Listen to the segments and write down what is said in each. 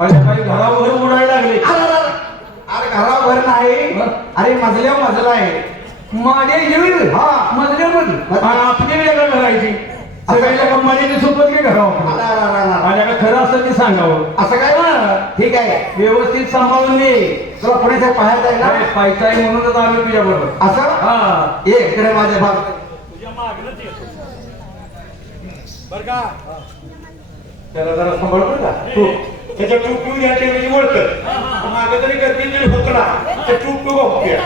अरे काही घरावर उडायला लागले. अरे, अरे, अरे. अरे घरावर नाही? अरे मजल्यावर मजला आहे. माझ्या येईल. हा. आणि आपली वेगळं करायची? सगळ्याच्या कंपनीने सोबत घरावर. आता खरं असतं ते सांगावं. असं काय? हा. ठीक आहे. व्यवस्थित सांभाळून तुला साहेब ना आहे म्हणूनच आम्ही तुझ्या बरोबर असं? हा. ये इकडे माझे भाग तुझ्या मागणंच येतो. बर का? त्याला जरा सांभाळ बरं का तू. त्याच्या टूप टू घ्या ते म्हणजे ओळखत मागे जरी गर्दी जरी हुकला ते टूप टू बघते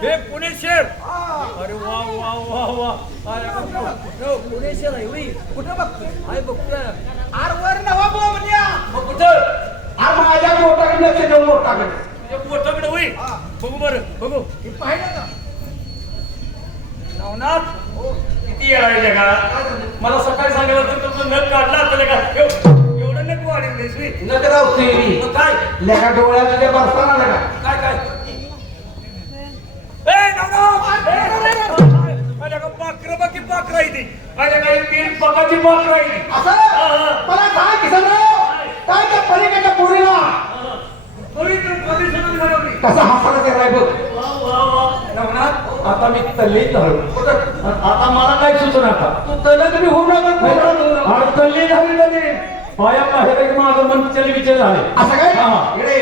हे? पुणे शहर. अरे वा वा वा वा. अरे पुणे शहर आहे होय. कुठं बघतोय? आहे बघतोय. आरवर नवा बोमण्या मग कुठं? आर माझ्या मोठाकडे लक्ष देऊ मोठाकडे तुझ्या पोटाकडे होई. बघू बरं बघू. हे पाहिलं का? नवनाथ किती येणार का मला सकाळी सांगायला होतं तुझं नख काढला असतं का एव- एवढं नख वाढेल नाही नका राहू तुम्ही मग काय? लेखा डोळ्यात तुझ्या बरसाना लगा काय काय? पाखरं बाकी पाखरं आहे ती. माझ्या काही तीन पकाची असं? मला किसनराव काय त्या पलीकडच्या पोरीला? पवित्र प्रदेशात कसा हसायला ते राय बघ. आता मी तल्लीत झालो. आता मला काय सुचू नका. तू तल्लीत मी होऊ नका. आणि तल्लीत झाली नाही पाया पाहिजे की माझं मन चल विचार झाले. असं काय. इकडे.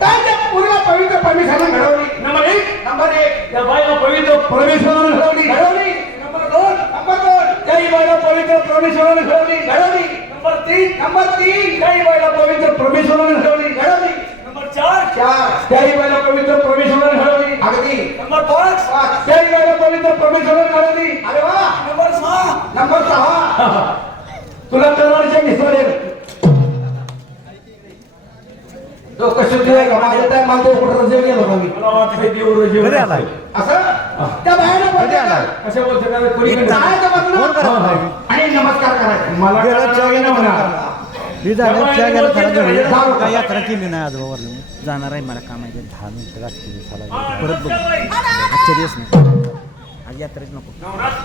काय त्या पोरीला पवित्र परमेश्वरानं घडवली? नंबर एक. नंबर एक. त्या पवित्र परमेश्वरानं घडवली. घडवली. नंबर दोन. नंबर दोन. त्याही बाईला पवित्र परमेश्वरानं घडवली. घडवली. नंबर तीन. नंबर तीन त्याही बाईला पवित्र परमेश्वरानं घडवली. आणि नमस्कार करायचा मला. मी जाणार यात्रा केली नाही आजोबावर जाणार आहे मला काम आहे दहा मिनिटं लागतील हा, परत बघू. दिवस नाही. आज यात्रेच नको नवनाथ.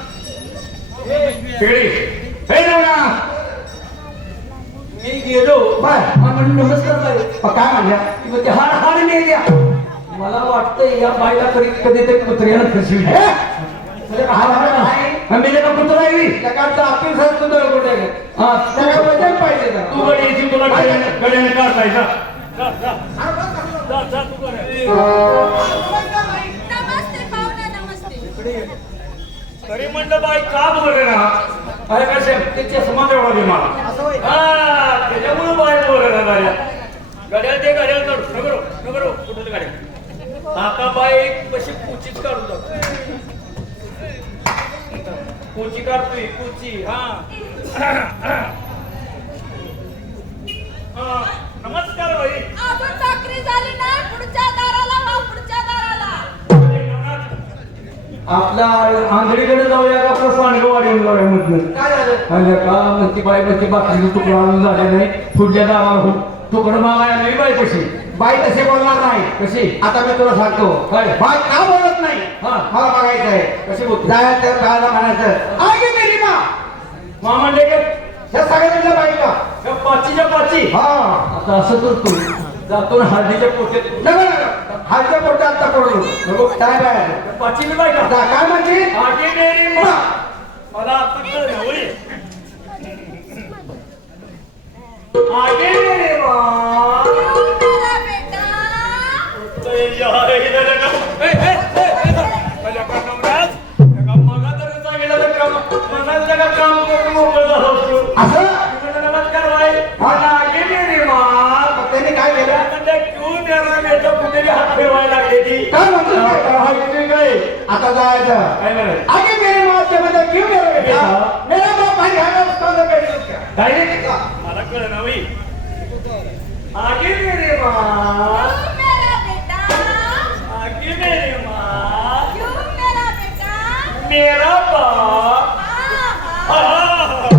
शेळी. हे नवनाथ. मी गेलो. बर. नमस्कार काय म्हणल्या? ती मला वाटतं या बाईला कधी कधीतरी कुत्र्यानं फसवी. हे? तुझ्या का हाल हाल नाही मेले का कुत्रा त्या साहेब कुठे? हा. त्याला वजन पाहिजे. तू गडी येशील तुला गड्याने गड्याने जा. जा, जा. तू तरी म्हणलं बाई का बोलले ना? अरे कसे त्याच्या समाज एवढा दे मला हा. त्याच्यामुळे गाड्या. ते गाड्या काढू. नगरो नगरो कुठं ते गाड्या? काका बाई कशी कुचीच काढून जातो कुची काढतोय कुची. हा. हा, नमस्कार बाई अजून चाकरी झाली नाही पुढच्या दाराला वा पुढच्या दाराला. आपल्या आंधळीकडे जाऊया का आपलं सांडगं वाढवून जाऊया म्हटलं. म्हणजे का म्हणती बाई म्हणती बाकीचं तुकडा आणून झाले नाही. पुढच्या दाराला हो. तुकडं मागायला नाही बाई कशी. बाई तसे बोलणार नाही. कशी? आता मी तुला सांगतो. काय? बाई का बोलत नाही? हा. मला बघायचं आहे. कशी बोलते? जायचं गायला म्हणायचं. आगे मेली मा. मामा लेके या सगळ्यांच्या बाईका या पाचीच्या पाची. हा. आता असं करतो जातो ना हळदीच्या पोटेत नगर नगर. हालच्या पोटात आता पडलो नको काय बाय त्या पाची मी बाय का काय म्हणते? आगे मेरी माँ. मला आता आगे मेरे माँ मध्ये क्यों मेरा बेटा मेरा बाप भाई घाला उसका बेटा मला कळ ना भाई आगे मेरे माँ क्यों मेरा बेटा आगे मेरे माँ क्यों मेरा बेटा मेरा बाप हाँ हाँ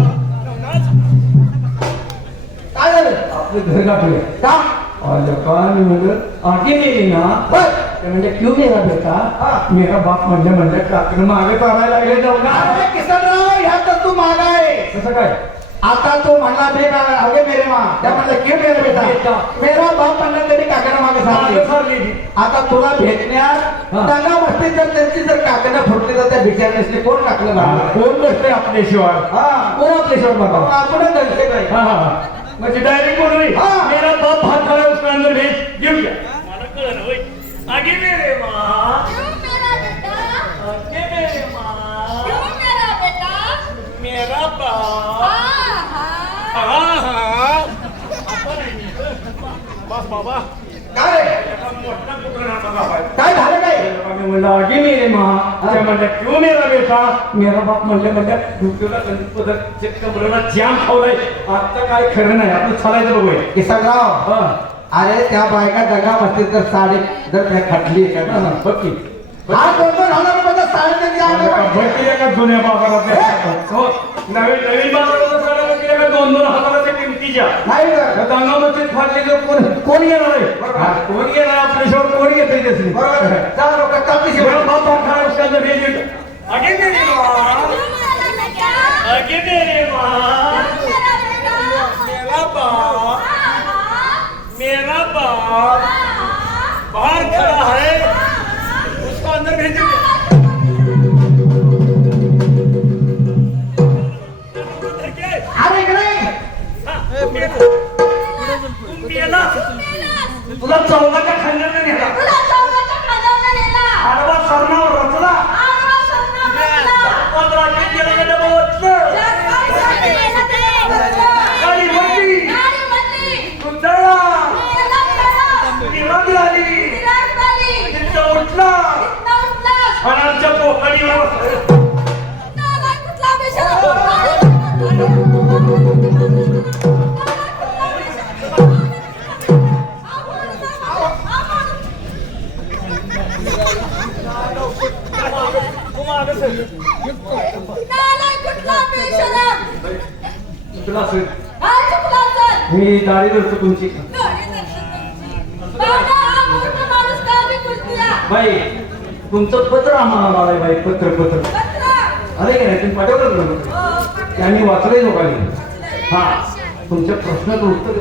काय झालं आपलं घर गाठले का आलं का मी म्हणलं आगे मेरी ना बस ते म्हणजे क्यों मेरा बेटा? मेरा बाप म्हणजे म्हणजे काकडे मागे करायला लागले जाऊ ना. अरे किसनराव ह्या तर तू मागा आहे. कसं काय? आता तो म्हणला बेटा अगे मेरे माँ. त्या म्हणलं क्यों मेरा बेटा? मेरा बाप म्हणला तरी काकडे मागे ती. आता तुला भेटण्यात. दंगा मस्ती जर त्यांची जर काकडे फुटली तर त्या नसली कोण टाकलं ना कोण नसते आपल्याशिवाय. हा. कोण आपल्याशिवाय बघा आपण दलसे काय. म्हणजे डायरेक्ट बोलू हा. मेरा बाप हात है, उसका अंदर भेज. घ्या मला कळलं आगे मेरे माँ। क्यों मेरा बेटा? आगे मेरे माँ। क्यों मेरा बेटा? मेरा बाप। हाँ हाँ। हा हा। बस बाबा। काय? मोठा नाटा बाबा. काय झालं काय? आम्ही म्हणलं आगे मेरे माँ। त्या म्हणल्या क्यों मेरा बेटा? मेरा बाप म्हणले म्हणल्या डोक्याला गणपती कमरेला जाम खावलाय. आता काय खरं नाही आपण चालायचं बघूया. किसनराव हा. अरे त्या बायका दंगा मस्ती तर साडी जर काय खटली बघ की. हा दोन दोन हजार रुपयाचा साडी त्यांची अंगावर भरती आहे का. जुन्या बाजारात हो! नवीन नवीन बाजारात साड्या वगैरे का दोन दोन हजाराच्या किमतीच्या. नाही तर. दांगामध्ये फाडले तर कोण कोण घेणार आहे? हा, कोण घेणार आपल्याशिवाय कोण घेत नाही बरोबर. लोक बाप मेरा बेटा आगे मेरे बाप बाहर खड़ा है। उसको अंदर भेज दीजिए अरे इकडे। तुम पियाला तुला चौघाच्या असेल. चुकला सर? मी दाढी धरतो तुमची? बाई तुमचं पत्र आम्हाला आलंय बाई पत्र पत्र. अरे की नाही तुम्ही पाठवलं ना हो, वाचलंय लोकांनी हा तुमच्या प्रश्नाचं उत्तर